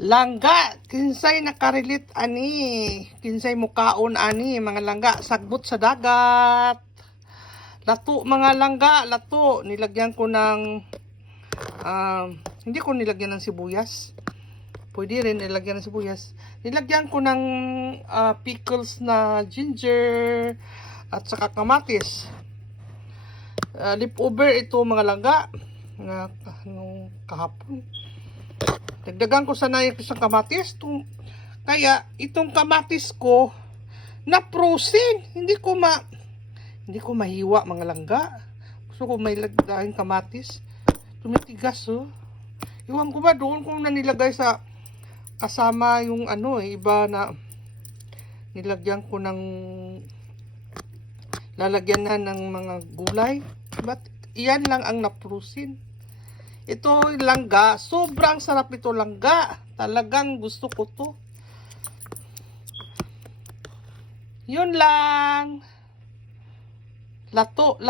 Langga, kinsay nakarilit ani, kinsay mukaon ani, mga langga, sagbot sa dagat. Lato mga langga, lato, nilagyan ko ng, hindi ko nilagyan ng sibuyas. Pwede rin nilagyan ng sibuyas. Nilagyan ko ng pickles na ginger at saka kamatis. Leftover ito mga langga, nung kahapon. Dagdagan ko sana yung isang kamatis. Kaya itong kamatis ko na frozen. Hindi ko mahiwa mga langga. Gusto ko may lagdahin kamatis. Tumitigas oh. Iwan ko ba doon kung nanilagay sa kasama yung iba na nilagyan ko ng lalagyan na ng mga gulay. But iyan lang ang na-frozen. Ito langga, sobrang sarap ito langga. Talagang gusto ko to. Yun lang. Lato.